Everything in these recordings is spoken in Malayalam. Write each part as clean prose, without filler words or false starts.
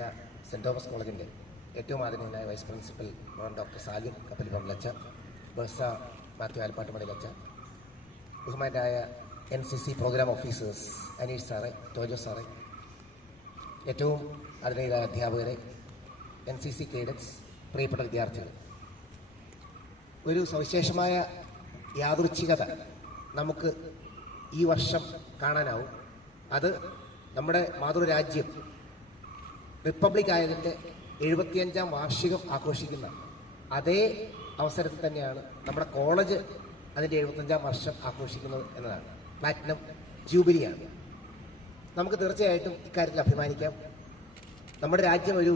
പാല സെൻറ് തോമസ് കോളേജിൻ്റെ ഏറ്റവും ആദരണീയനായ വൈസ് പ്രിൻസിപ്പൽ ഡോക്ടർ സാലിം കപ്പലിപ്പറമ്പിലച്ച, ബർസ മാത്യു ആലപ്പാട്ടുമടയിലച്ച, ബഹുമാനായ NCC പ്രോഗ്രാം ഓഫീസേഴ്സ് അനീഷ് സാറെ, ടോജോ സാറെ, ഏറ്റവും ആദരണീയരായ അധ്യാപകരെ, NCC കേഡറ്റ്സ്, പ്രിയപ്പെട്ട വിദ്യാർത്ഥികൾ, ഒരു സവിശേഷമായ യാദൃച്ഛികത നമുക്ക് ഈ വർഷം കാണാനാവും. അത് നമ്മുടെ മാതൃരാജ്യം റിപ്പബ്ലിക് ആയതിൻ്റെ 75ാം വാർഷികം ആഘോഷിക്കുന്ന അതേ അവസരത്തിൽ തന്നെയാണ് നമ്മുടെ കോളേജ് അതിൻ്റെ 75ാം വർഷം ആഘോഷിക്കുന്നത് എന്നതാണ്. പ്ലാറ്റിനം ജൂബിലിയാണ്. നമുക്ക് തീർച്ചയായിട്ടും ഇക്കാര്യത്തിൽ അഭിമാനിക്കാം. നമ്മുടെ രാജ്യം ഒരു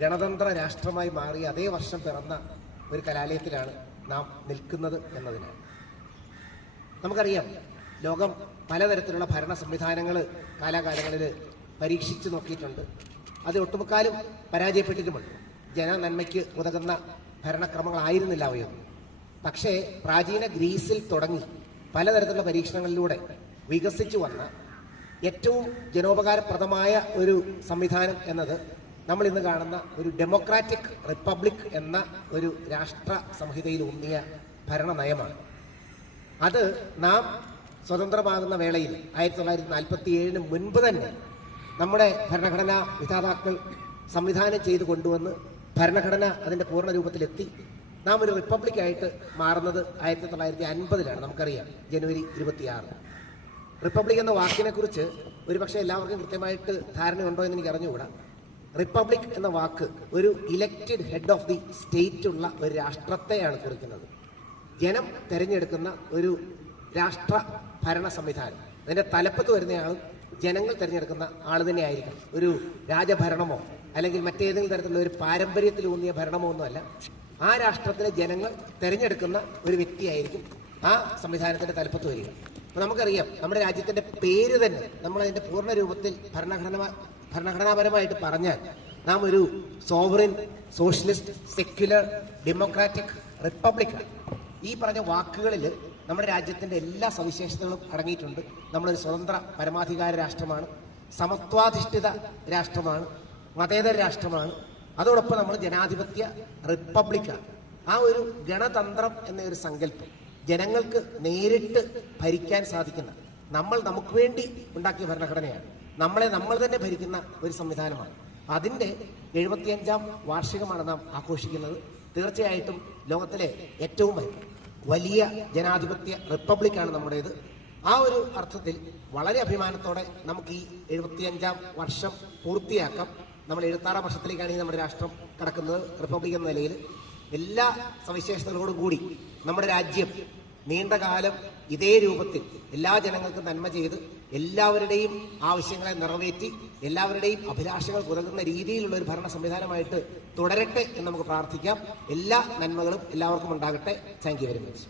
ഗണതന്ത്ര രാഷ്ട്രമായി മാറിയ അതേ വർഷം പിറന്ന ഒരു കലാലയത്തിലാണ് നാം നിൽക്കുന്നത് എന്നതിനാൽ നമുക്കറിയാം, ലോകം പലതരത്തിലുള്ള ഭരണ സംവിധാനങ്ങൾ കാലാകാലങ്ങളിൽ പരീക്ഷിച്ചു നോക്കിയിട്ടുണ്ട്. അത് ഒട്ടുമുക്കാലും പരാജയപ്പെട്ടിട്ടുമുണ്ട്. ജനനന്മയ്ക്ക് ഉതകുന്ന ഭരണക്രമങ്ങളായിരുന്നില്ല അവയൊന്നും. പക്ഷേ പ്രാചീന ഗ്രീസിൽ തുടങ്ങി പലതരത്തിലുള്ള പരീക്ഷണങ്ങളിലൂടെ വികസിച്ചു വന്ന ഏറ്റവും ജനോപകാരപ്രദമായ ഒരു സംവിധാനം എന്നത് നമ്മൾ ഇന്ന് കാണുന്ന ഒരു ഡെമോക്രാറ്റിക് റിപ്പബ്ലിക് എന്ന ഒരു രാഷ്ട്ര സംഹിതയിൽ ഊന്നിയ ഭരണ നയമാണ്. അത് നാം സ്വതന്ത്രമാകുന്ന വേളയിൽ 1947 മുൻപ് തന്നെ നമ്മുടെ ഭരണഘടനാ വിധാതാക്കൾ സംവിധാനം ചെയ്ത് കൊണ്ടുവന്ന് ഭരണഘടന അതിൻ്റെ പൂർണ്ണ രൂപത്തിലെത്തി നാം ഒരു റിപ്പബ്ലിക്കായിട്ട് മാറുന്നത് 1950-ലാണ്. നമുക്കറിയാം, ജനുവരി 26. റിപ്പബ്ലിക് എന്ന വാക്കിനെക്കുറിച്ച് ഒരുപക്ഷെ എല്ലാവർക്കും കൃത്യമായിട്ട് ധാരണയുണ്ടോ എന്ന് എനിക്ക് അറിഞ്ഞുകൂടാ. റിപ്പബ്ലിക് എന്ന വാക്ക് ഒരു elected head of the state ഉള്ള ഒരു രാഷ്ട്രത്തെയാണ് കുറിക്കുന്നത്. ജനം തിരഞ്ഞെടുക്കുന്ന ഒരു രാഷ്ട്ര ഭരണ സംവിധാനം. അതിൻ്റെ തലപ്പത്ത് വരുന്നയാളും ജനങ്ങൾ തിരഞ്ഞെടുക്കുന്ന ആൾ തന്നെ ആയിരിക്കണം. ഒരു രാജഭരണമോ അല്ലെങ്കിൽ മറ്റേതെങ്കിലും തരത്തിലുള്ള ഒരു പാരമ്പര്യത്തിലൂന്നിയ ഭരണമോ ഒന്നുമല്ല. ആ രാഷ്ട്രത്തിലെ ജനങ്ങൾ തിരഞ്ഞെടുക്കുന്ന ഒരു വ്യക്തിയായിരിക്കും ആ സംവിധാനത്തിൻ്റെ തലപ്പത്ത് വരിക. അപ്പോൾ നമുക്കറിയാം, നമ്മുടെ രാജ്യത്തിൻ്റെ പേര് തന്നെ നമ്മളതിൻ്റെ പൂർണ്ണ രൂപത്തിൽ ഭരണഘടനാപരമായിട്ട് പറഞ്ഞാൽ നാം ഒരു സോവറിൻ, സോഷ്യലിസ്റ്റ്, സെക്യുലർ, ഡെമോക്രാറ്റിക് റിപ്പബ്ലിക്കാണ്. ഈ പറഞ്ഞ വാക്കുകളിൽ നമ്മുടെ രാജ്യത്തിൻ്റെ എല്ലാ സവിശേഷതകളും അടങ്ങിയിട്ടുണ്ട്. നമ്മളൊരു സ്വതന്ത്ര പരമാധികാര രാഷ്ട്രമാണ്, സമത്വാധിഷ്ഠിത രാഷ്ട്രമാണ്, മതേതര രാഷ്ട്രമാണ്. അതോടൊപ്പം നമ്മൾ ജനാധിപത്യ റിപ്പബ്ലിക്കാണ്. ആ ഒരു ഗണതന്ത്രം എന്ന ഒരു സങ്കല്പം ജനങ്ങൾക്ക് നേരിട്ട് ഭരിക്കാൻ സാധിക്കുന്ന, നമ്മൾ നമുക്ക് വേണ്ടി ഉണ്ടാക്കിയ ഭരണഘടനയാണ്. നമ്മൾ തന്നെ ഭരിക്കുന്ന ഒരു സംവിധാനമാണ്. അതിൻ്റെ 75ാം വാർഷികമാണ് നാം ആഘോഷിക്കുന്നത്. തീർച്ചയായിട്ടും ലോകത്തിലെ ഏറ്റവും വലിയ ജനാധിപത്യ റിപ്പബ്ലിക്കാണ് നമ്മുടേത്. ആ ഒരു അർത്ഥത്തിൽ വളരെ അഭിമാനത്തോടെ നമുക്ക് ഈ 75ാം വർഷം പൂർത്തിയാക്കാം. നമ്മൾ 76ാം വർഷത്തിലേക്കാണ് ഈ നമ്മുടെ രാഷ്ട്രം കടക്കുന്നത്. റിപ്പബ്ലിക് എന്ന നിലയിൽ എല്ലാ സവിശേഷതകളോടും കൂടി നമ്മുടെ രാജ്യം നീണ്ടകാലം ഇതേ രൂപത്തിൽ എല്ലാ ജനങ്ങൾക്കും നന്മ ചെയ്ത് എല്ലാവരുടെയും ആവശ്യങ്ങളെ നിറവേറ്റി എല്ലാവരുടെയും അഭിലാഷങ്ങൾ ഉതകുന്ന രീതിയിലുള്ള ഒരു ഭരണ സംവിധാനമായിട്ട് തുടരട്ടെ എന്ന് നമുക്ക് പ്രാർത്ഥിക്കാം. എല്ലാ നന്മകളും എല്ലാവർക്കും ഉണ്ടാകട്ടെ. Thank you very much.